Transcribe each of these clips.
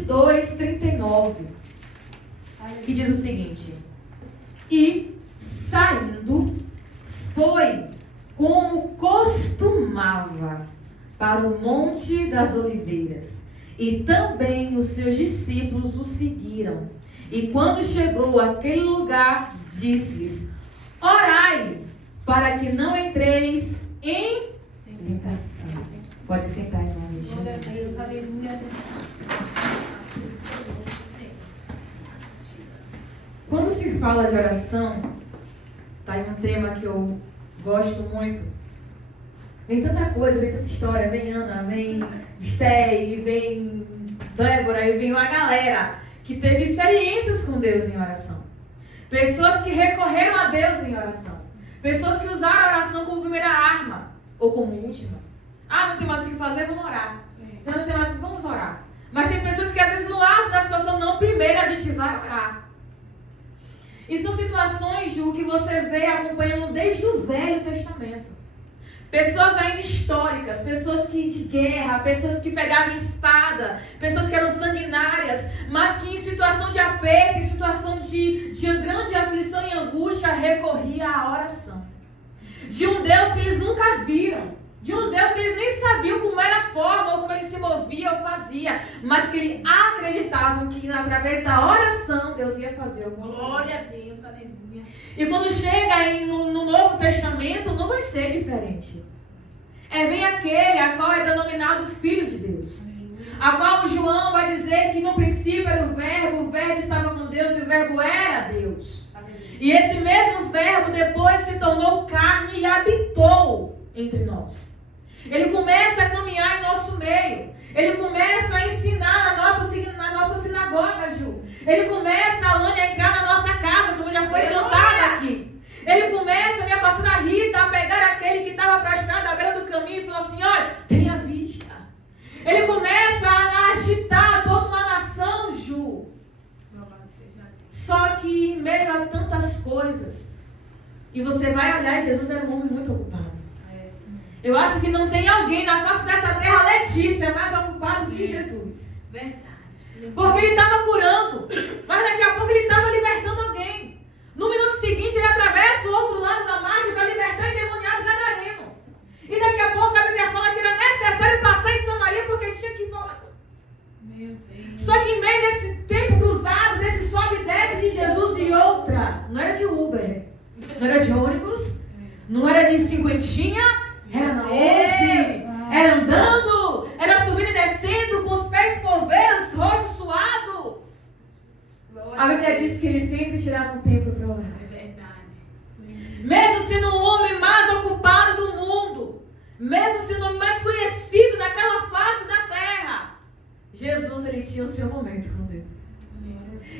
22, 39, que diz o seguinte: e saindo, foi como costumava para o Monte das Oliveiras, e também os seus discípulos o seguiram. E quando chegou àquele lugar, disse-lhes: orai, para que não entreis em tentação. Pode sentar, em nome de Jesus. Quando se fala de oração, tá aí um tema que eu gosto muito. Vem tanta coisa, vem tanta história, vem Ana, vem Esther, vem Débora, e vem uma galera que teve experiências com Deus em oração. Pessoas que recorreram a Deus em oração. Pessoas que usaram a oração como primeira arma, ou como última. Ah, não tem mais o que fazer, vamos orar. Então não tem mais, vamos orar. Mas tem pessoas que às vezes no ato da situação, não, primeiro a gente vai orar. E são situações, Ju, que você vê acompanhando desde o Velho Testamento. Pessoas ainda históricas, pessoas de guerra, pessoas que pegavam espada, pessoas que eram sanguinárias, mas que em situação de aperto, em situação de grande aflição e angústia, recorria à oração. De um Deus que eles nunca viram, de um Deus que eles nem sabiam como era a forma, ou como ele se movia ou fazia, mas que eles acreditavam que através da oração Deus ia fazer alguma coisa. Glória a Deus, aleluia. E quando chega aí no Novo Testamento, não vai ser diferente. Vem aquele a qual é denominado Filho de Deus. A qual o João vai dizer que no princípio era o verbo estava com Deus e o verbo era Deus. E esse mesmo verbo depois se tornou carne e habitou entre nós. Ele começa a caminhar em nosso meio. Ele começa a ensinar na nossa sinagoga, Ju. Ele começa, Alane, a entrar na nossa casa, como já foi cantado aqui. Ele começa, minha pastora Rita, a pegar aquele que estava prostrado à beira do caminho e falar assim: olha, tenha vista. Ele começa a agitar toda uma nação, Ju. Só que em meio a tantas coisas, e você vai olhar, Jesus era um homem muito ocupado. Eu acho que não tem alguém na face dessa terra, Letícia, mais ocupado que Jesus. Verdade. Porque ele estava curando, mas daqui a pouco ele estava libertando alguém. No minuto seguinte ele atravessa o outro lado da margem para libertar o endemoniado gadareno. E daqui a pouco a Bíblia fala que era necessário passar em Samaria porque tinha que falar. Meu Deus. Só que em meio desse tempo cruzado, desse sobe e desce de Jesus e outra, não era de Uber, não era de ônibus, não era de cinquentinha, era na 11, era andando, era subindo e descendo com os pés poveiros, roxo, suado. A Bíblia diz que ele sempre tirava um tempo para orar. É verdade. Mesmo sendo o homem mais ocupado do mundo, mesmo sendo o homem mais conhecido daquela face da terra, Jesus, ele tinha o seu momento com Deus.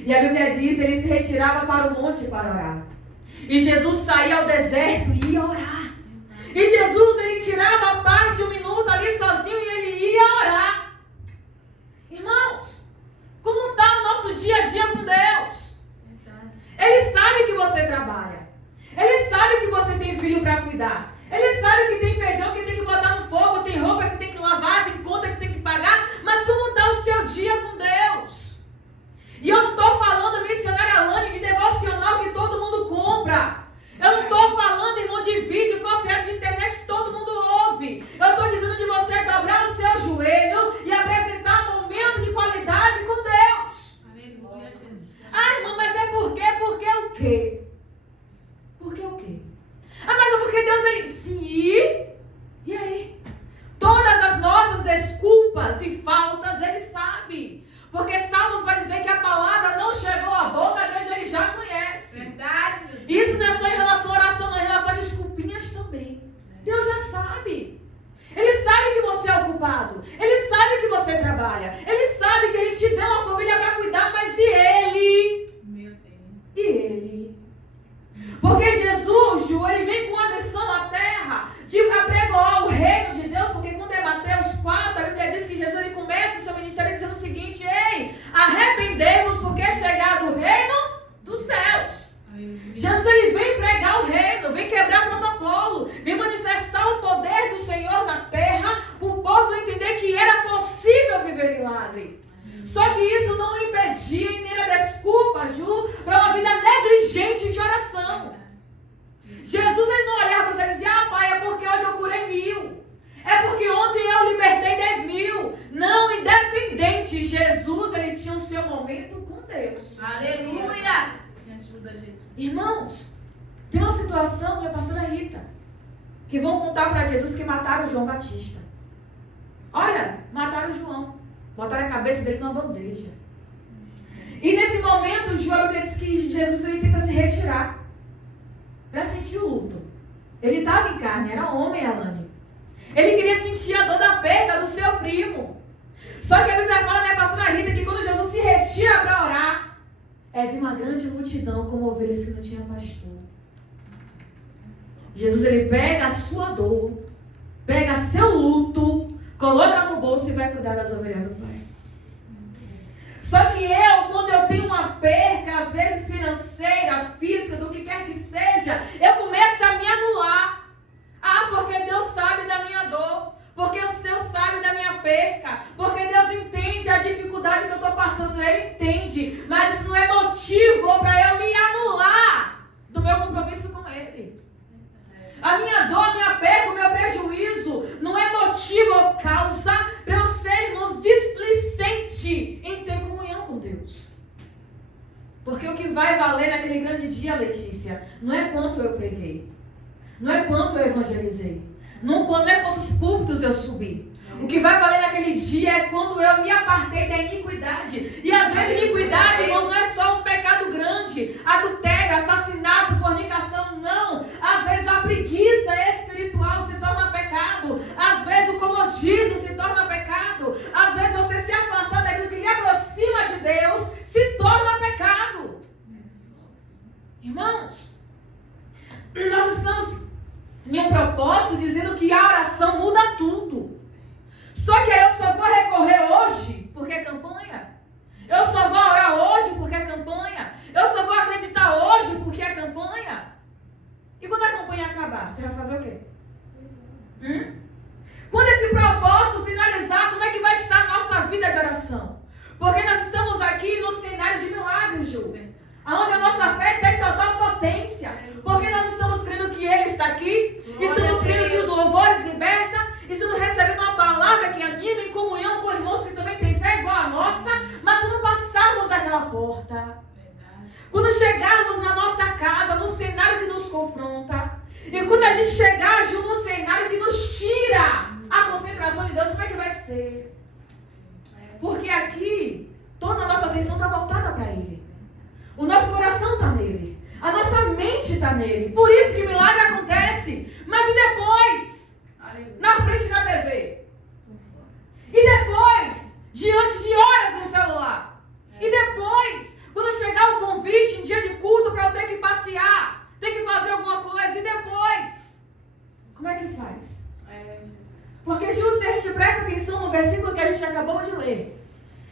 E a Bíblia diz, ele se retirava para o monte para orar. E Jesus saía ao deserto e ia orar. E Jesus, ele tirava a parte de um minuto ali sozinho e ele ia orar. Irmãos, como está o nosso dia a dia com Deus? Ele sabe que você trabalha. Ele sabe que você tem filho para cuidar. Ele sabe que tem feijão que tem que botar no fogo, tem roupa que tem que lavar, tem conta que tem que pagar. Mas como está o seu dia com Deus? E eu não estou falando, missionária Alane, de devocional que todo mundo compra. Eu não estou falando, irmão, de vídeo copiado de internet que todo mundo ouve. Eu estou dizendo de você dobrar o seu joelho e apresentar um momento de qualidade com Deus. Aleluia, Jesus. Ah, irmão, mas é por quê? Por que o quê? Por que o quê? Ah, mas é porque Deus... Sim, e aí? Todas as nossas desculpas e faltas, Ele sabe. Porque Salmos vai dizer que a palavra não chegou à boca, Deus ele já conhece. Verdade, meu Deus. Isso não é só em relação à oração, não, é em relação a desculpinhas também. Deus já sabe. Ele sabe que você é ocupado. Ele sabe que você trabalha. Ele sabe que Ele te deu uma família para cuidar, mas e Ele? Meu Deus. E Ele? Porque Jesus, Ju, ele vem com a missão à terra de apregoar o reino de Deus, porque quando é Mateus 4, a Bíblia diz que Jesus ele começa o seu ministério dizendo o seguinte: ei, arrependei-vos porque é chegado o reino dos céus. Jesus ele vem pregar o reino, vem quebrar o protocolo, vem manifestar o poder do Senhor na terra, para o povo entender que era possível viver milagre. Só que isso não impedia e nem era desculpa, Ju, para uma vida negligente de oração. Jesus ele não olhava para você e dizia: ah, pai, é porque hoje eu curei 1000. É porque ontem eu libertei 10.000. Não, independente, Jesus ele tinha o seu momento com Deus. Aleluia! Me ajuda, Jesus. Irmãos, tem uma situação, minha pastora Rita, que vão contar para Jesus que mataram João Batista. Olha, mataram João. Botaram a cabeça dele numa bandeja. E nesse momento, João diz que Jesus ele tenta se retirar para sentir o luto. Ele estava em carne, era homem, Alane. Ele queria sentir a dor da perda do seu primo. Só que a Bíblia fala, minha pastora Rita, que quando Jesus se retira para orar, vi uma grande multidão como ovelhas que não tinha pastor. Jesus ele pega a sua dor, pega seu luto, coloca no bolso e vai cuidar das ovelhas do Pai. Só que quando eu tenho uma perca, às vezes financeira, física, do que quer que seja, eu começo a me anular. Ah, porque Deus sabe da minha dor, porque Deus sabe da minha perca, porque Deus entende a dificuldade que eu estou passando, Ele entende, mas isso não é motivo para eu me anular do meu compromisso com Ele. A minha dor, a minha perca, o meu prejuízo não é motivo ou causa para eu ser, irmãos, displicente em ter comunhão com Deus. Porque o que vai valer naquele grande dia, Letícia, não é quanto eu preguei, não é quanto eu evangelizei, não é quantos púlpitos eu subi. O que vai valer naquele dia é quando eu me apartei da iniquidade. E às vezes iniquidade, irmãos, não é só um pecado grande, adultério, assassinato, fornicação, não. Às vezes a preguiça espiritual se torna pecado. Às vezes o comodismo se torna pecado. Às vezes você se afastar daquilo que lhe aproxima de Deus se torna pecado. Irmãos, nós estamos em um propósito dizendo que a oração muda tudo. Só que aí eu só vou recorrer hoje porque é campanha. Eu só vou orar hoje porque é campanha. Eu só vou acreditar hoje porque é campanha. E quando a campanha acabar, você vai fazer o quê? Quando esse propósito finalizar, como é que vai estar a nossa vida de oração? Porque nós estamos aqui no cenário de milagres, Ju. Onde a nossa fé tem total potência. Porque nós estamos crendo que Ele está aqui. Estamos crendo que os louvores libertam. Estamos recebendo uma palavra que anima em comunhão com irmãos que também têm fé igual a nossa. Mas quando passarmos daquela porta, quando chegarmos na nossa casa, no cenário que nos confronta, e quando a gente chegar junto no cenário que nos tira a concentração de Deus, como é que vai ser? Porque aqui, toda a nossa atenção está voltada para Ele. O nosso coração está nele. A nossa mente está nele. Por isso que milagre acontece. Mas e depois? Na frente da TV. E depois? Diante de horas no celular. E depois? Quando chegar o convite em dia de culto para eu ter que passear, ter que fazer alguma coisa. E depois? Como é que faz? Porque, Ju, se a gente presta atenção no versículo que a gente acabou de ler,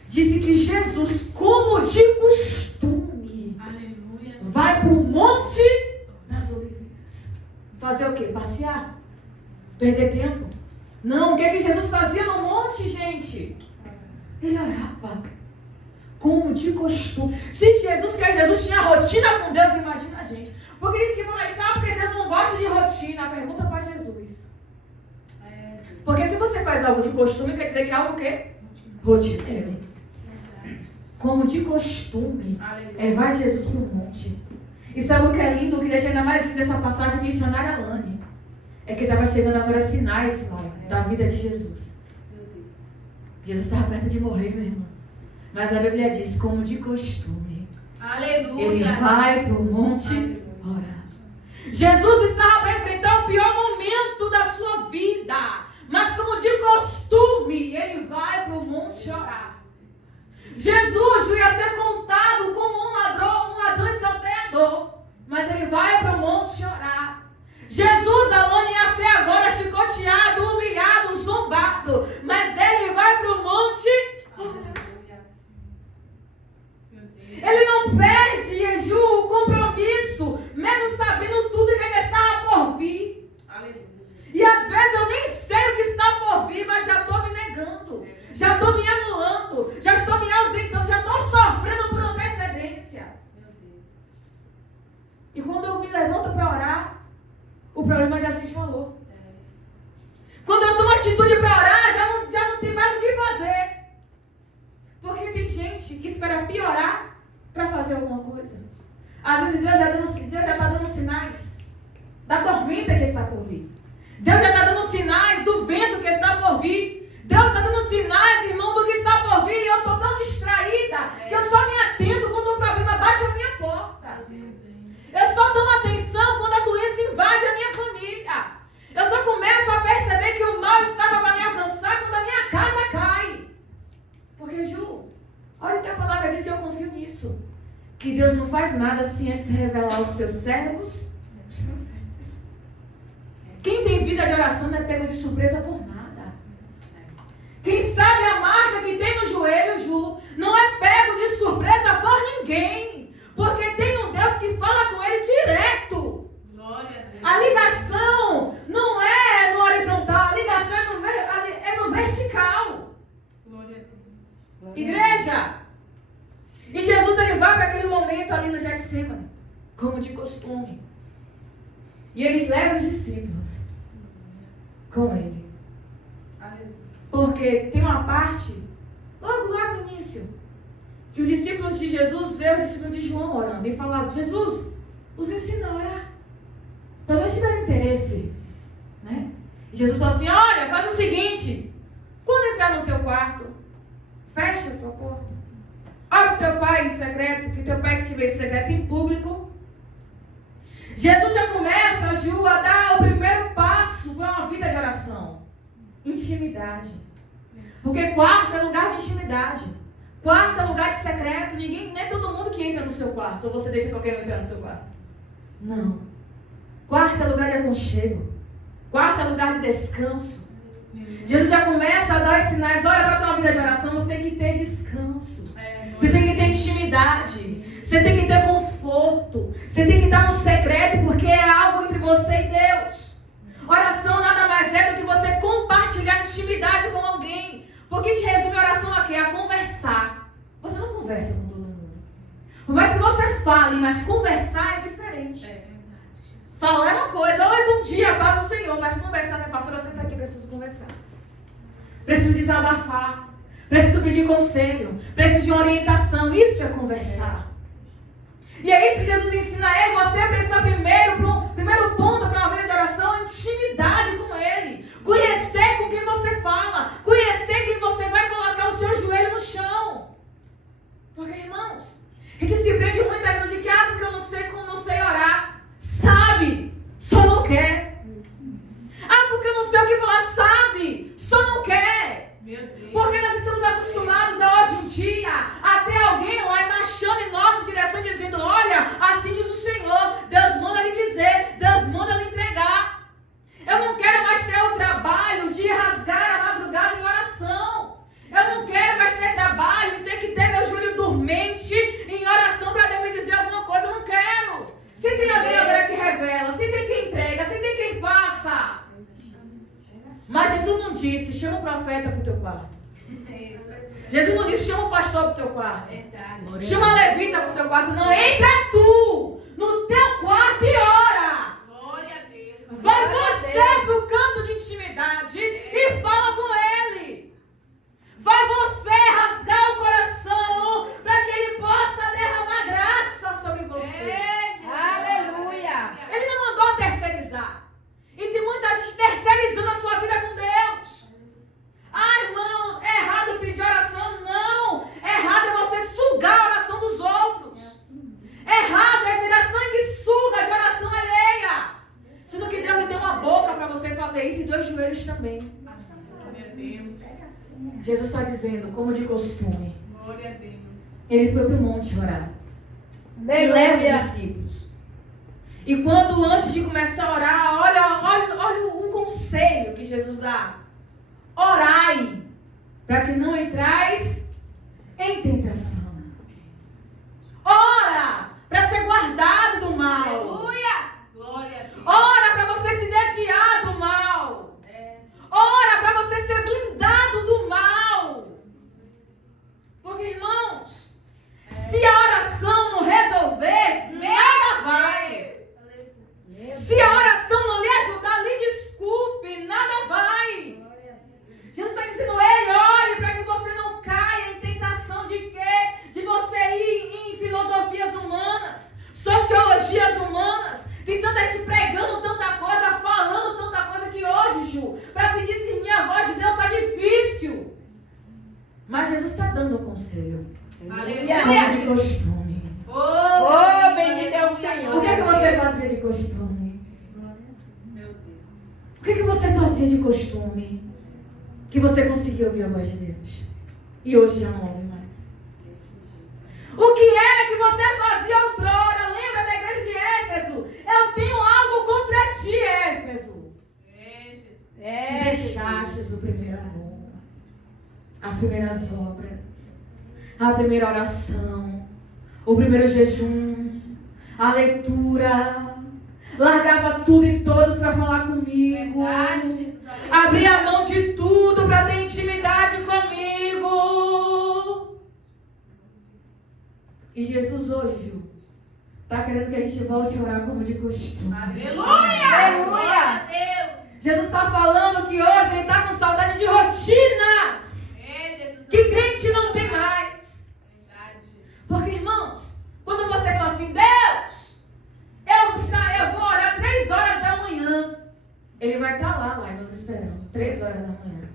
disse que Jesus, como de costume, vai para o Monte das Oliveiras. Fazer o quê? Passear? Perder tempo? Não, o que é que Jesus fazia no monte, gente? Ele orava. Como de costume. Se Jesus, que Jesus tinha rotina com Deus, imagina a gente. Porque eles que falam, sabe porque Deus não gosta de rotina? Pergunta para Jesus. Porque se você faz algo de costume, quer dizer que é algo o quê? Rotineiro. Como de costume, vai Jesus para o monte. E sabe o que é lindo? O que deixa ainda mais lindo essa passagem missionária Alane? É que estava chegando as horas finais da vida de Jesus. Jesus estava perto de morrer, meu irmão. Mas a Bíblia diz, como de costume, ele vai para o monte orar. Jesus estava para enfrentar o pior momento da sua vida. Mas como de costume, ele vai para o monte orar. Jesus ia ser contado como um ladrão e salteador. Mas ele vai para o monte orar. Jesus, Alane, ia ser agora chicoteado, humilhado, zombado. Mas ele vai para o monte orar. Ele não perde, Ju, o compromisso, mesmo sabendo tudo que ainda estava por vir. E às vezes eu nem sei o que está por vir, mas já estou me negando. Já estou me anulando. Já estou me problema já se instalou. Quando eu tomo atitude para orar, já não tem mais o que fazer. Porque tem gente que espera piorar para fazer alguma coisa. Às vezes Deus já está dando sinais da tormenta que está por vir. Deus já está dando sinais do vento que está por vir. Deus está dando sinais, irmão, do que está por vir. E eu estou tão distraída que eu só me atento quando o problema bate a minha porta. Eu só tomo atenção quando a doença invade a minha família. Eu só começo a perceber que o mal estava para me alcançar quando a minha casa cai. Porque, Ju, olha o que a palavra diz e eu confio nisso. Que Deus não faz nada sem antes revelar aos seus servos, os profetas. Quem tem vida de oração não é pego de surpresa por nada. Quem sabe a marca que tem no joelho, Ju, não é pego de surpresa por ninguém. Porque tem um Deus que fala com ele direto. Glória a Deus. A ligação não é no horizontal, a ligação é no vertical. Glória a Deus. Igreja. E Jesus ele vai para aquele momento ali no Getsemane, como de costume. E ele leva os discípulos com ele. Porque tem uma parte, logo lá no início, que os discípulos de Jesus vê o discípulo de João orando e falam: Jesus, os ensina a orar. Para nós tiver interesse. Né? E Jesus falou assim: olha, faz o seguinte, quando entrar no teu quarto, fecha a tua porta. Ora o teu pai em secreto, que teu pai que te vê em secreto em público. Jesus já começa, Ju, a dar o primeiro passo para uma vida de oração. Intimidade. Porque quarto é lugar de intimidade. Quarto é lugar de secreto. Nem todo mundo que entra no seu quarto. Ou você deixa qualquer um entrar no seu quarto. Não. Quarto é lugar de aconchego. Quarto é lugar de descanso. Jesus já começa a dar os sinais. Olha, para ter uma vida de oração, você tem que ter descanso. Você tem que ter intimidade. Você tem que ter conforto. Você tem que estar no secreto, porque é algo entre você e Deus. Oração nada mais é do que você compartilhar intimidade com alguém. Porque te resume a oração aqui, a conversar. Você não conversa com todo mundo. Por mais que você fale, mas conversar é diferente. Falar é uma coisa: oi, bom dia, paz do Senhor. Mas conversar, minha pastora, senta aqui, preciso conversar. Preciso desabafar. Preciso pedir conselho. Preciso de uma orientação. Isso é conversar. E é isso que Jesus ensina a ele. Você precisa primeiro ponto para uma vida de oração: intimidade com ele. Conhecer com quem você fala. Conhecer quem você vai colocar o seu joelho no chão. Porque, irmãos, a gente se prende muito àquilo de que, porque eu não sei orar. Sabe, só não quer. Porque eu não sei o que falar. Sabe, só não quer. Porque nós estamos acostumados a, hoje em dia, a ter alguém lá marchando em nossa direção, dizendo: olha, assim diz o Senhor, Deus manda lhe dizer, Deus manda lhe entregar. Eu não quero mais ter o trabalho de rasgar a madrugada em oração. Eu não quero mais ter trabalho e ter que ter meu joelho dormente em oração para Deus me dizer alguma coisa. Eu não quero. Se tem alguém agora que revela, se tem quem entrega, se tem quem faça. Mas Jesus não disse: chama o profeta para o teu quarto. Jesus não disse: chama o pastor para o teu quarto. Chama a levita para o teu quarto. Não, entra tu no teu quarto e ora. Glória a Deus. Vai você para o canto de intimidade e fala com ele. Vai você rasgar o coração para que ele possa derramar graça sobre você. Aleluia. Ele não mandou terceirizar. E tem muita gente terceirizando a sua vida com Deus. Irmão, é errado pedir oração? Não. É errado é você sugar a oração dos outros. É errado é virar sanguessuga de oração alheia. Sendo que Deus lhe deu uma boca para você fazer isso e 2 joelhos também. Meu Deus. Jesus está dizendo, como de costume. Glória a Deus. Ele foi para o monte orar. E leva os discípulos. E quando, antes de começar a orar, olha um conselho que Jesus dá. Orai, para que não entrais em tentação. Ora, para ser guardado do mal. Aleluia! Glória a Deus. Ora, para você se desviar do mal. Ora, para você ser blindado do mal. Porque, irmãos, se a oração não resolver, nada vai. Se a oração não lhe dando um conselho. Aleluia. Como de costume. Oh, bendito é o Senhor. O que é que você fazia de costume? Meu Deus. O que é que você fazia de costume? Que você conseguiu ouvir a voz de Deus. E hoje já não ouve mais. O que era que você fazia outrora? Lembra da igreja de Éfeso? Eu tenho algo contra ti, Éfeso. Jesus. Que deixastes o primeiro amor, as primeiras obras, a primeira oração, o primeiro jejum, a leitura. Largava tudo e todos para falar comigo. Verdade, Jesus. Aleluia. Abria a mão de tudo para ter intimidade comigo. E Jesus hoje, Ju, está querendo que a gente volte a orar como de costume. Aleluia. Aleluia. Glória a Deus. Jesus está falando que hoje ele está com saudade de rotinas Jesus. que crente não tem mais. Verdade, Jesus. Porque, irmãos, quando você fala assim, Deus, eu vou orar 3 horas da manhã, ele vai estar lá nos esperando, 3 horas da manhã.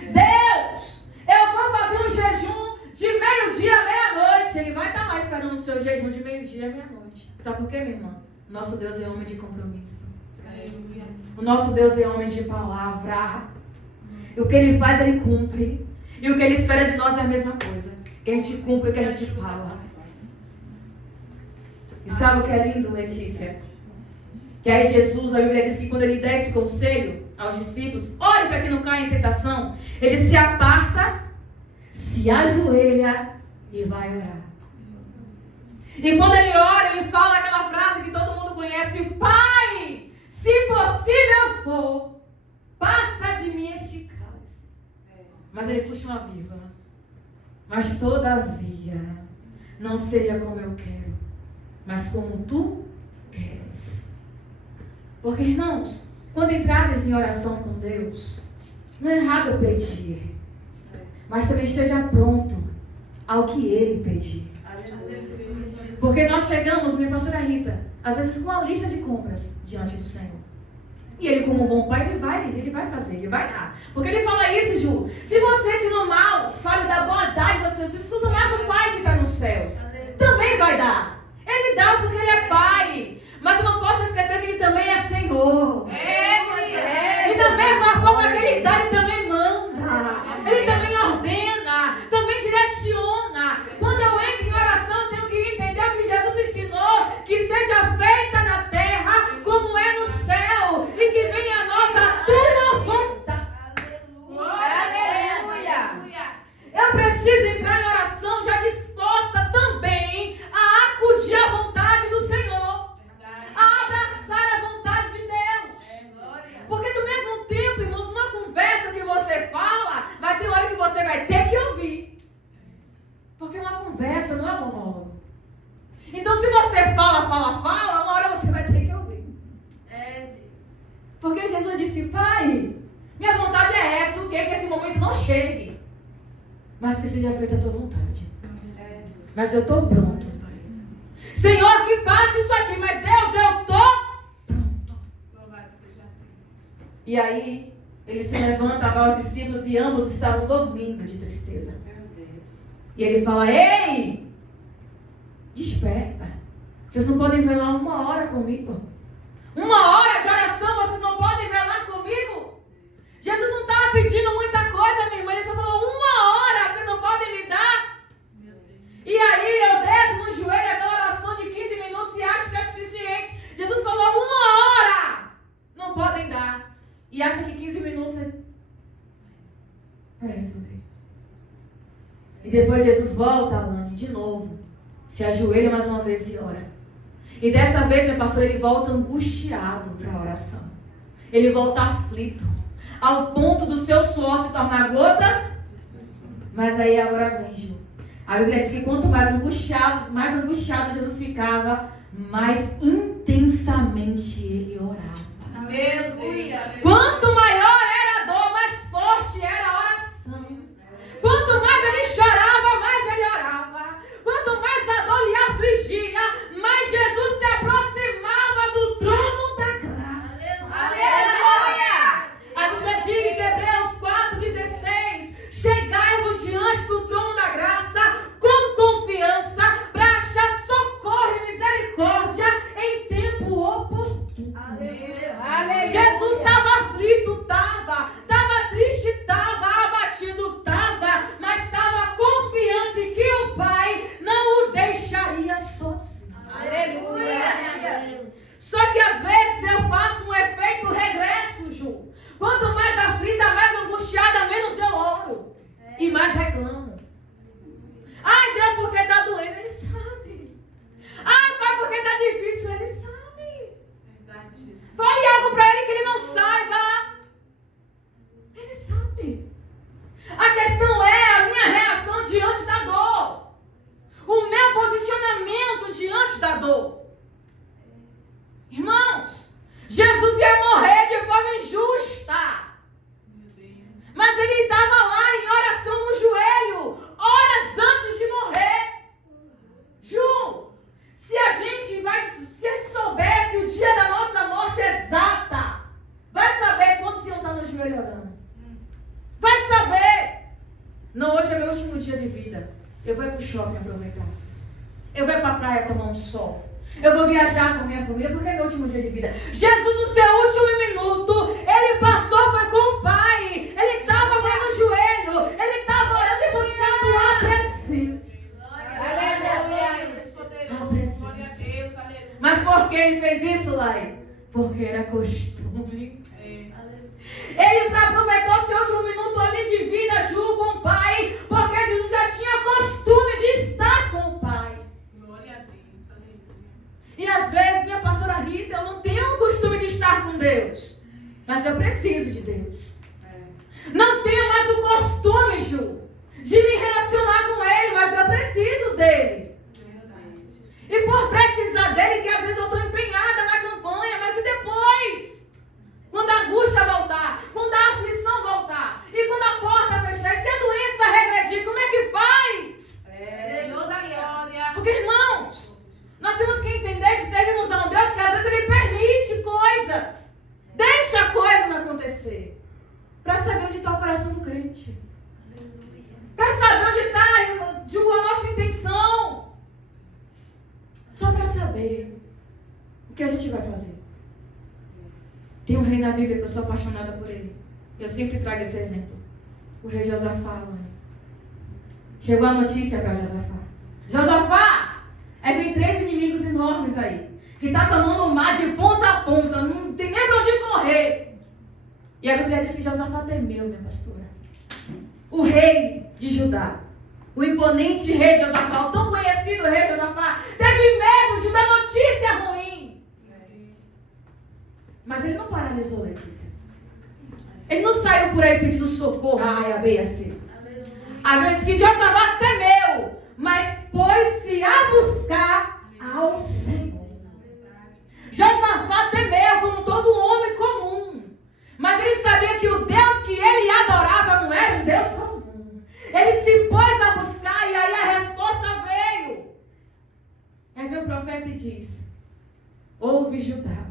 Deus, eu vou fazer um jejum de meio-dia à meia-noite, ele vai estar lá esperando o seu jejum de meio-dia à meia-noite. Sabe por quê, minha irmã? Nosso Deus é homem de compromisso. Aleluia. O nosso Deus é homem de palavra. E o que ele faz, ele cumpre. E o que ele espera de nós é a mesma coisa. Que a gente cumpre o que a gente fala. E sabe o que é lindo, Letícia? Que aí Jesus, a Bíblia diz que quando ele dá esse conselho aos discípulos, ore para que não caia em tentação, ele se aparta, se ajoelha e vai orar. E quando ele ora, ele fala aquela frase que todo mundo conhece: Pai, se possível for, passa de mim este cálice. Mas ele puxa uma vírgula. Mas todavia, não seja como eu quero, mas como tu queres. Porque, irmãos, quando entrares em oração com Deus, não é errado pedir, mas também esteja pronto ao que Ele pedir. Porque nós chegamos, minha pastora Rita, às vezes com uma lista de compras diante do Senhor. E Ele, como um bom pai, ele vai fazer, Ele vai dar. Porque Ele fala isso, Ju, se você, se no mal, sabe da boa dádiva, você estuda mais o Pai que está nos céus, também vai dar. Ele dá porque Ele é Pai. Mas eu não posso esquecer que Ele também é Senhor. E da mesma forma que Ele dá, Ele também manda. Ele também ordena, também direciona. Quando eu entro em oração, eu tenho que entender o que Jesus ensinou, que seja feita na terra como é no céu, e que venha a nós a tua vontade. Aleluia. Eu preciso entrar em oração já disposta também a acudir à vontade do Senhor, a abraçar a vontade de Deus. Porque do mesmo tempo, irmãos, numa conversa que você fala, vai ter hora que você vai ter que ouvir. Porque uma conversa não é monólogo. Então, se você fala, uma hora você vai ter que ouvir. Porque Jesus disse: Pai, minha vontade é essa, o quê? Que esse momento não chegue, mas que seja feita a tua vontade. Mas eu estou pronto, Pai. Senhor, que passe isso aqui, mas Deus, eu estou pronto. Louvado seja Deus. E aí, ele se levanta, vai aos discípulos e ambos estavam dormindo de tristeza. E ele fala: Ei, desperta. Vocês não podem velar 1 hora comigo? 1 hora de oração, vocês não podem velar comigo? Jesus não estava pedindo muita coisa, minha irmã. Ele só falou: 1 hora, vocês não podem me dar? Meu Deus. E aí eu desço no joelho, aquela oração de 15 minutos e acho que é suficiente. Jesus falou: 1 hora não podem dar. E acha que 15 minutos é resolver. E depois Jesus volta, Alane, de novo. Se ajoelha mais uma vez e ora. E dessa vez, meu pastor, ele volta angustiado para a oração. Ele volta aflito, ao ponto do seu suor se tornar gotas. Mas aí agora vem, Ju. A Bíblia diz que quanto mais angustiado Jesus ficava, mais intensamente ele orava. Aleluia. Quanto maior era a dor, mais forte era a oração. Quanto mais ele chorava, mais ele orava. Quanto mais a dor lhe afligia, mais Jesus se aproximava do trono da graça. Aleluia. A Bíblia diz, Hebreus 4,16: Chegai-vos diante do vida, eu vou ir pro shopping aproveitar. Eu vou ir pra praia tomar um sol. Eu vou viajar com a minha família porque é meu último dia de vida. Jesus, no seu último minuto, ele passou, foi com o Pai. Ele estava no joelho. Ele estava orando e buscando a presença. Mas por que ele fez isso, Lai? Porque era costume. Ele aproveitou seu último minuto ali de vida junto com o Pai, porque Jesus já tinha costume de estar com o Pai. Glória a Deus, aleluia. E às vezes, minha pastora Rita, eu não tenho o costume de estar com Deus, mas eu preciso de Deus. Não tenho mais o costume, Ju, de me relacionar com Ele, mas eu preciso dele. E por precisar dele, que às vezes eu estou empenhada na campanha, mas e depois? Quando a angústia voltar, quando a aflição voltar, e quando a porta fechar, e se a doença regredir, como é que faz? Senhor da glória. Porque, irmãos, nós temos que entender que servimos a um Deus que às vezes Ele permite coisas, deixa coisas acontecer, para saber onde está o coração do crente, para saber onde está a nossa intenção, só para saber o que a gente vai fazer. Tem um rei na Bíblia que eu sou apaixonada por ele. Eu sempre trago esse exemplo. O rei Josafá. Chegou a notícia para Josafá. Josafá, vem 3 inimigos enormes aí, que tá tomando o mar de ponta a ponta, não tem nem para onde correr. E a Bíblia diz que Josafá temeu, minha pastora. O rei de Judá, o imponente rei Josafá, o tão conhecido rei Josafá, teve medo da notícia ruim. Mas ele não paralisou, Letícia. Ele não saiu por aí pedindo socorro, ai, a B, assim. A Bíblia diz que Josafá temeu, mas pôs-se a buscar ao Senhor. Josafá temeu como todo homem comum, mas ele sabia que o Deus que ele adorava não era um Deus comum. Ele se pôs a buscar e aí a resposta veio. Aí vem o profeta e diz: ouve, Judá,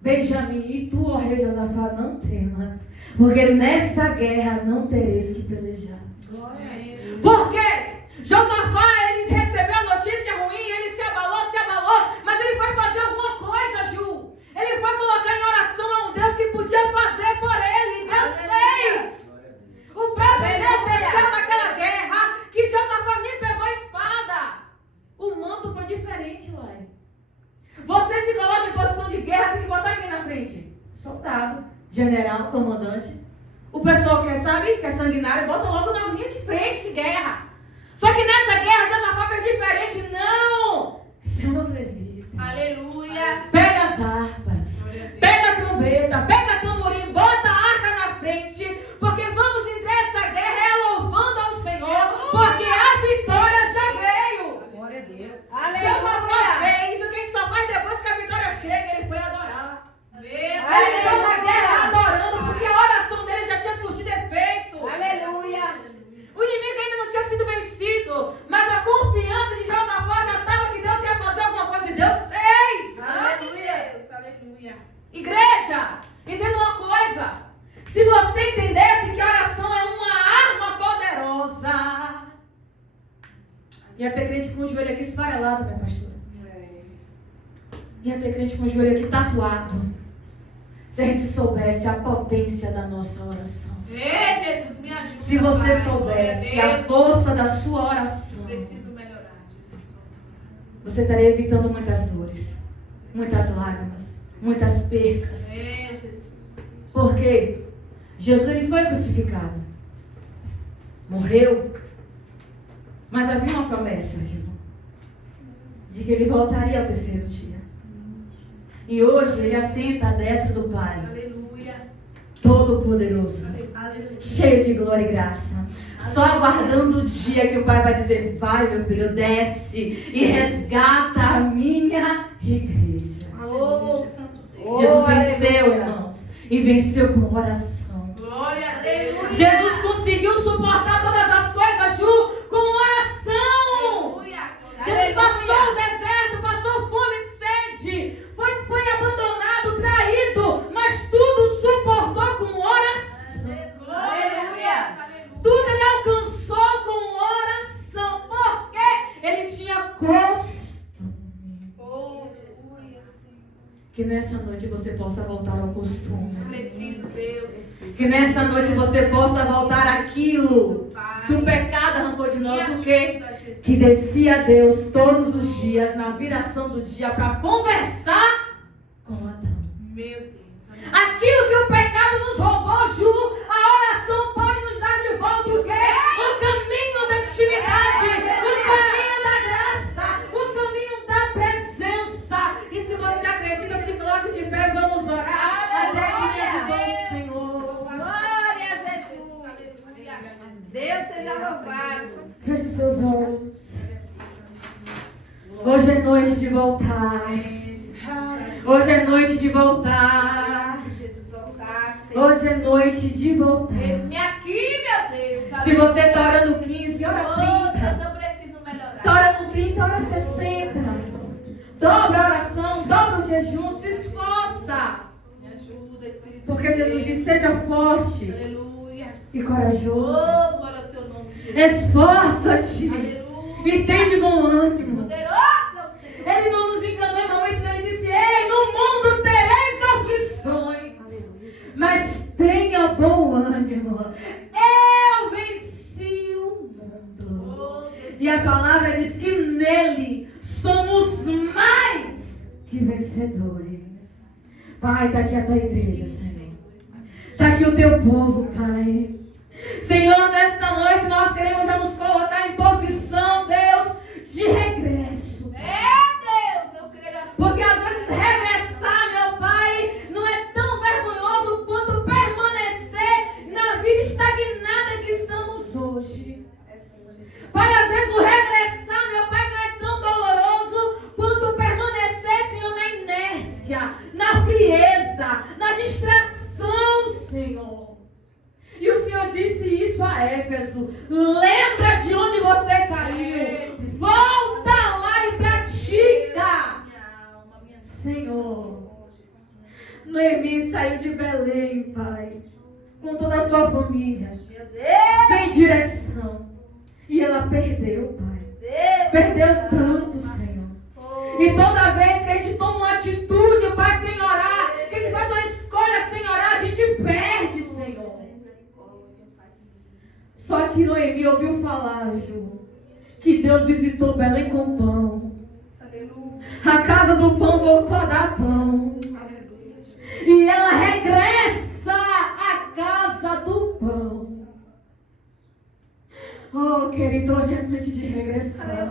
Benjamim, e tu, ó rei Josafá, não temas, porque nessa guerra não tereis que pelejar. Porque Josafá, ele recebeu a notícia ruim, ele se abalou, mas ele foi fazer alguma coisa, Ju. Ele foi colocar em oração a um Deus que podia fazer por ele, e Deus fez. O próprio Deus desceu naquela guerra, que Josafá nem pegou a espada. O manto foi diferente, uai. Você se coloca em posição de guerra, tem que botar quem na frente? Soldado, general, comandante. O pessoal que é sanguinário, bota logo na linha de frente de guerra. Só que nessa guerra, Josafá fez diferente. Não! Chama os levitas. Aleluia. Pega as harpas, pega a trombeta, pega a tamborim, bota a arca na frente, porque vamos entrar essa guerra louvando ao Senhor, porque a vitória já veio. Glória a Deus. Josafá fez o que a gente só faz depois que a vitória chega, ele foi adorar. Ele Aleluia. entrou na guerra adorando, porque a oração dele já tinha surtido efeito. Aleluia. O inimigo ainda não tinha sido vencido, mas a confiança de Josafá já estava que Deus ia fazer alguma coisa, e Deus fez. Aleluia. Aleluia. Igreja, entenda uma coisa: se você entendesse que a oração é uma arma poderosa, ia ter crente com o joelho aqui esfarelado, minha pastora. Ia ter crente com o joelho aqui tatuado, se a gente soubesse a potência da nossa oração. Ei, Jesus, me ajuda. Se você Pai. soubesse Glória a Deus. força da sua oração, Preciso melhorar, Jesus. você estaria evitando muitas dores, muitas lágrimas, muitas percas. Ei, Jesus. Porque Jesus, ele foi crucificado, morreu, mas havia uma promessa, irmão, de que ele voltaria ao terceiro dia. E hoje ele assenta à destra do Pai, Aleluia. Todo-Poderoso, Aleluia. cheio de glória e graça, só aguardando o dia que o Pai vai dizer: vai, meu filho, desce e resgata a minha igreja. Jesus venceu, irmãos, e venceu com oração. Glória a Deus. Jesus conseguiu suportar todas as coisas, Ju, com oração. Aleluia. Jesus passou o deserto, passou fome e sede, foi abandonado, traído, mas tudo suportou com oração. Glória a Deus. Aleluia. Tudo ele alcançou com oração. costume. Oh, Jesus. Que nessa noite você possa voltar ao costume. Preciso, Deus. Que nessa noite você possa voltar àquilo Pai. que o pecado arrancou de nós. O quê? ajuda, Jesus. Que descia a Deus todos os dias, na viração do dia, para conversar com Adão. Meu Deus. Aquilo que o pecado nos roubou, Ju, a oração pode nos dar de volta o quê? O caminho da intimidade, o caminho da graça, o caminho da presença. E se você acredita, se coloque de pé, vamos orar. Até que venha Deus, Senhor. Glória a Jesus. Deus seja louvado. Feche seus olhos. Hoje é noite de voltar. Hoje é noite de voltar. Jesus voltar, Senhor. Hoje é noite de voltar. Eis-me aqui, meu Deus. Se você está orando 15, ora Oh, 30. Deus, eu preciso melhorar. Está orando 30, ora 60. Dobra a oração, dobra o jejum, se esforça. Me ajuda, Espírito Porque de Deus. Jesus disse, seja forte Aleluia. e corajoso. Oh, glória ao teu nome, Jesus. Esforça-te Aleluia. e tem de bom ânimo. Poderoso é o Senhor. Ele não nos enganou em momento, ele disse, ei, no mundo tereis aflições, mas tenha bom ânimo. Eu venci o mundo. Oh, Deus. E a palavra diz que nele somos mais que vencedores. Pai, está aqui a tua igreja, Senhor. Está aqui o teu povo, Pai. Senhor, nesta noite nós queremos já nos colocar em posição, Deus, de regresso. Deus, eu creio assim. Porque às vezes regressar, meu Pai, não é tão vergonhoso quanto permanecer na vida estagnada que estamos hoje. Pai, às vezes o regressar, meu Pai, não é tão doloroso quanto permanecer, Senhor, na inércia, na frieza, na distração, Senhor. E o Senhor disse isso a Éfeso: lembra de onde você caiu, volta lá e pratica. Minha alma, minha Senhor, Noemi saiu de Belém, Pai, com toda a sua família, Meu Deus. sem direção. E ela perdeu, Pai. Perdeu tanto, Senhor. E toda vez que a gente toma uma atitude, Pai, sem orar, que a gente faz uma escolha sem orar, a gente perde, Senhor. Só que Noemi ouviu falar, Ju, que Deus visitou Belém com pão. Aleluia. A casa do pão voltou a dar pão. E ela regressa à casa do pão. Oh, querido, hoje é noite de regressar.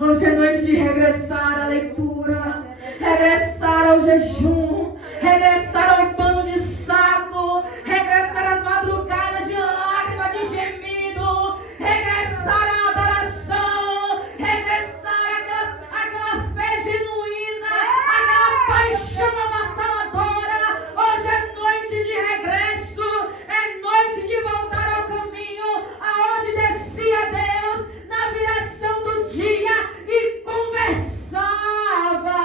Hoje é noite de regressar à leitura, regressar ao jejum, regressar ao pano de saco, regressar às madrugadas de lágrima, de gemido, regressar à adoração, regressar àquela fé genuína, àquela paixão avassaladora. Hoje é noite de regresso, é noite de voltar ao caminho aonde descia Deus na viração do dia e conversava.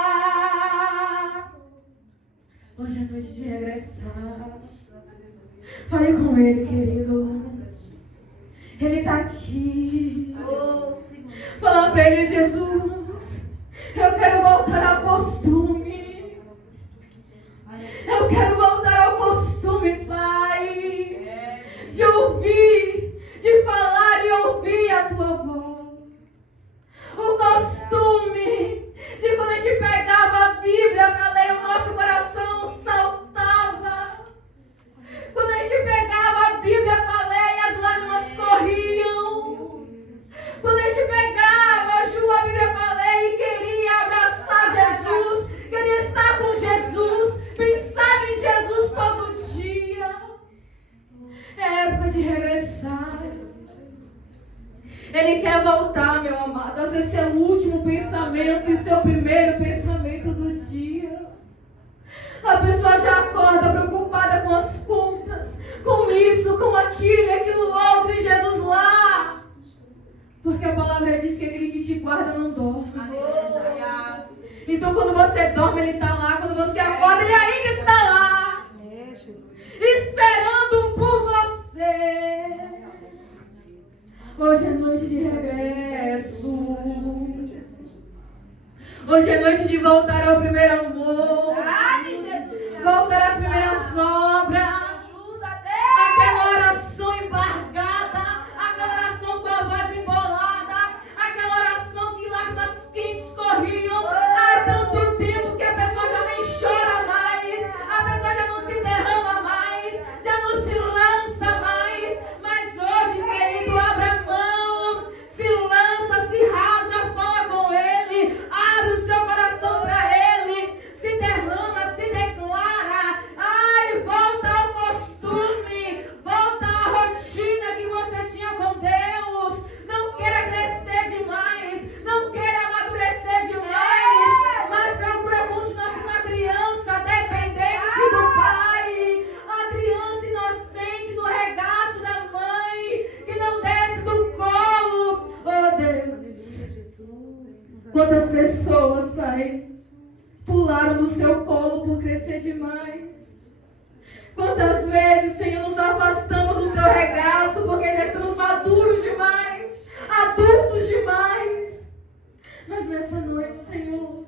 Hoje é noite de regressar. Fale com Ele, querido. Ele está aqui. Oh, Senhor. Fala para Ele: Jesus, eu quero voltar ao costume. Eu quero voltar ao costume, Pai, de ouvir, de falar e ouvir a Tua voz. O costume de quando a gente pegava a Bíblia para ler, o nosso coração saltava. Quando a gente pegava a Bíblia para ler e as lágrimas corriam. Quando a gente pegava, Ju, a Bíblia para ler e queria abraçar Jesus, queria estar com Jesus, pensava em Jesus todo dia. É época de regressar. Ele quer voltar, meu amado, a ser seu último pensamento e seu primeiro pensamento do dia. A pessoa já acorda preocupada com as contas, com isso, com aquilo, aquilo outro, e Jesus lá. Porque a palavra diz que aquele que te guarda não dorme. Então quando você dorme, Ele está lá. Quando você acorda, Ele ainda está lá, esperando por você. Hoje é noite de regresso. Hoje é noite de voltar ao primeiro amor. Voltar às primeiras obras. Aquela oração embargada. Aquela oração com a voz embolada. Aquela oração que lágrimas quentes corriam. Há tanto tempo que a pessoa já nem chora mais. A pessoa já não se derrama mais. Já não se lança mais. Mas hoje, querido, abra a mão. Se lança, se rasga, fala com Ele. Abre o seu coração para Ele. Se derrama, se declara. Ai, volta ao costume. Volta à rotina que você tinha com Deus. Não queira crescer demais. Não queira amadurecer demais. Mas procura continuar sendo uma criança dependente do Pai. A criança inocente do regaço da mãe. Que não desce do colo. Oh, Deus. Quantas pessoas, Pai, pularam no seu colo por crescer demais. Quantas vezes, Senhor, nos afastamos do teu regaço porque já estamos maduros demais, adultos demais. Mas nessa noite, Senhor,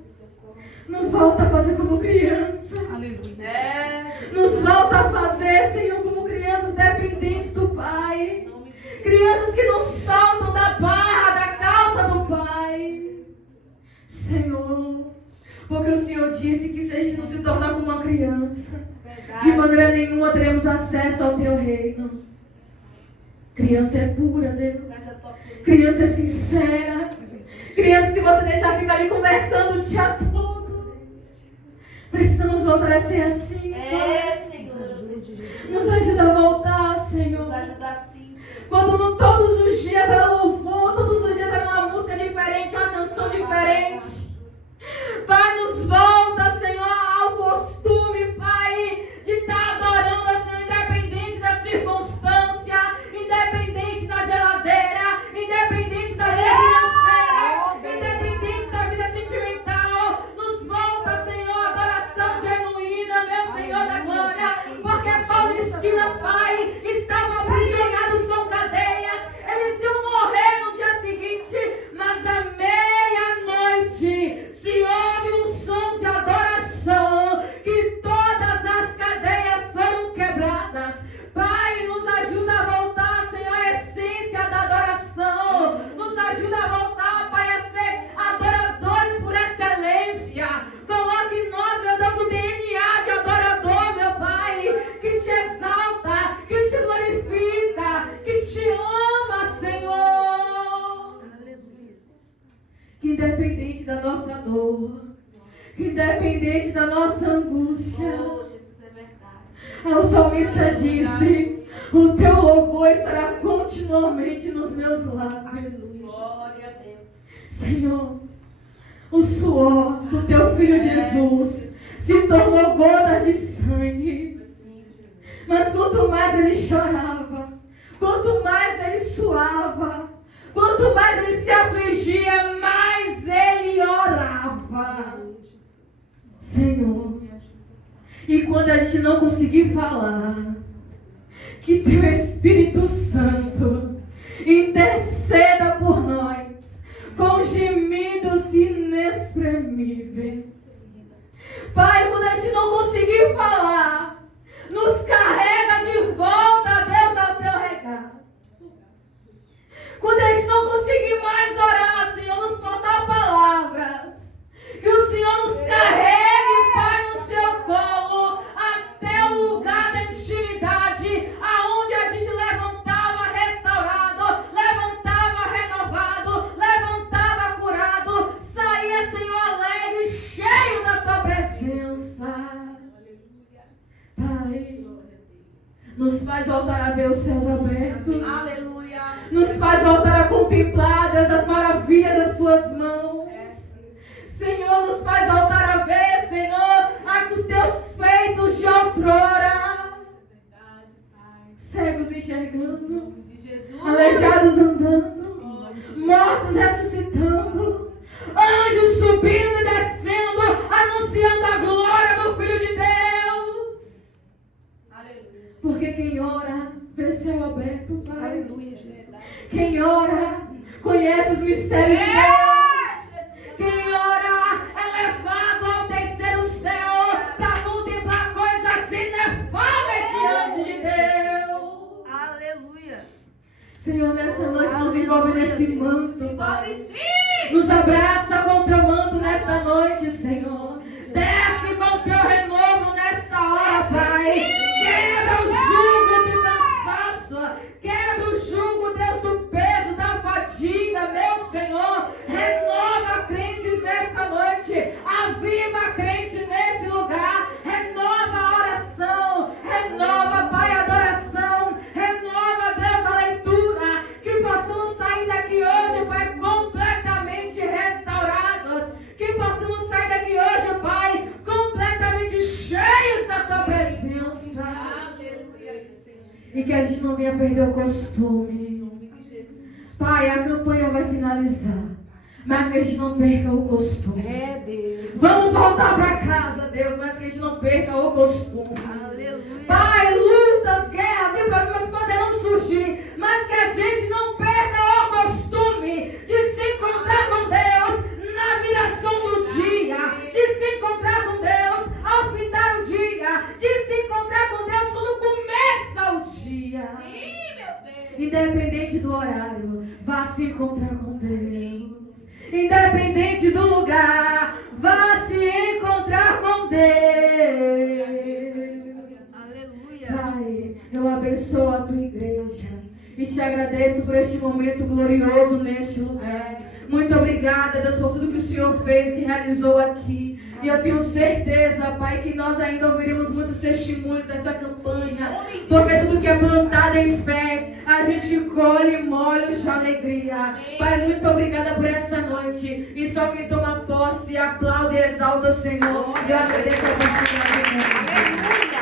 nos volta a fazer como crianças. Nos volta a fazer, Senhor, como crianças dependentes do Pai. Crianças que não soltam da barra, da calça do Pai. Senhor, porque o Senhor disse que se a gente não se tornar como uma criança, de maneira nenhuma teremos acesso ao teu reino. Criança é pura, Deus. Criança é sincera. Criança, se você deixar ficar ali conversando o dia todo. Precisamos voltar a ser assim. Senhor. Nos ajuda a voltar, Senhor. Nos ajuda sim, Senhor. Quando todos os dias era louvor, todos os dias era uma música diferente, uma canção diferente. Pai, nos volta, Senhor, ao costume, Pai, de estar adorando a Senhor, independente da circunstância, independente da geladeira, independente da vida financeira, independente da vida sentimental. Nos volta, Senhor, a adoração genuína, meu Senhor da glória, porque Paulo e Silas, Pai, estavam aprisionados com cadeias, eles iam morrer no dia seguinte, mas à meia-noite se ouve um som de adoração, que todas as cadeias foram quebradas. Pai, nos ajuda a voltar, Senhor, a essência da adoração. Nos ajuda a voltar, Pai, a ser adoradores por excelência. Coloque em nós, meu Deus, o DNA de adorador, meu Pai, que te exalta, que te glorifica, que te ama, Senhor. Que independente da nossa dor, que independente da nossa angústia, Jesus, é verdade. o salmista disse: o teu louvor estará continuamente nos meus lábios. Glória a Deus. Senhor, o suor do teu filho Jesus se tornou gotas de sangue. Mas quanto mais ele chorava, quanto mais ele suava, quanto mais ele se afligia, mais ele orava. Senhor, e quando a gente não conseguir falar, que teu Espírito Santo interceda por nós com gemidos inexprimíveis. Pai, quando a gente não conseguir falar, nos carrega de volta, Deus, ao teu regaço. Quando a gente não conseguir mais orar, Senhor, nos faltar palavras, que o Senhor nos carregue, Pai, no seu colo, até o lugar da intimidade, aonde a gente levantava restaurado, levantava renovado, levantava curado, saía, Senhor, alegre, cheio da tua presença. Pai, nos faz voltar a ver os céus abertos. Aleluia. Nos faz voltar a contemplar, Deus, as maravilhas das tuas mãos. Senhor, nos faz voltar a ver, Senhor, os teus feitos de outrora. Cegos enxergando, aleijados andando, mortos ressuscitando, anjos subindo e descendo, anunciando a glória do Filho de Deus. Porque quem ora vê céu aberto, Pai. Quem ora conhece os mistérios de Deus. Quem ora é levado ao terceiro céu para contemplar coisas inefáveis diante de Deus. Aleluia. Senhor, nessa noite nos envolve nesse manto, Pai. sim. Nos abraça com teu manto nesta noite, Senhor. Desce com teu renovo nesta hora, Pai. Quebra o jugo do cansaço. Quebra o jugo, Deus, do peso, da fadiga, meu Senhor. Renova crentes nessa noite. Aviva crente nesse lugar. Renova a oração. Renova, Pai, a adoração. Renova, Deus, a leitura. Que possamos sair daqui hoje, Pai, completamente restaurados. Que possamos sair daqui hoje, Pai, completamente cheios da tua presença. Aleluia, Senhor. E que a gente não venha perder o costume. Pai, a campanha vai finalizar, mas que a gente não perca o costume. É Deus. Vamos voltar para casa, Deus, mas que a gente não perca o costume. Aleluia. Pai, lutas, guerras e problemas poderão surgir, mas que a gente não perca o costume de se encontrar com Deus na viração do dia, de se encontrar com Deus ao findar o dia, de se encontrar com Deus quando começa o dia. Sim, meu Deus. Independente do horário, vá se encontrar com Deus. Independente do lugar, vá se encontrar com Deus. Aleluia. Pai, eu abençoo a tua igreja e te agradeço por este momento glorioso neste lugar. Muito obrigada, Deus, por tudo que o Senhor fez e realizou aqui. E eu tenho certeza, Pai, que nós ainda ouviremos muitos testemunhos dessa campanha. Porque tudo que é plantado em fé, a gente colhe molhos de alegria. Pai, muito obrigada por essa noite. E só quem toma posse aplaude e exalta o Senhor. Eu agradeço a oportunidade. Aleluia.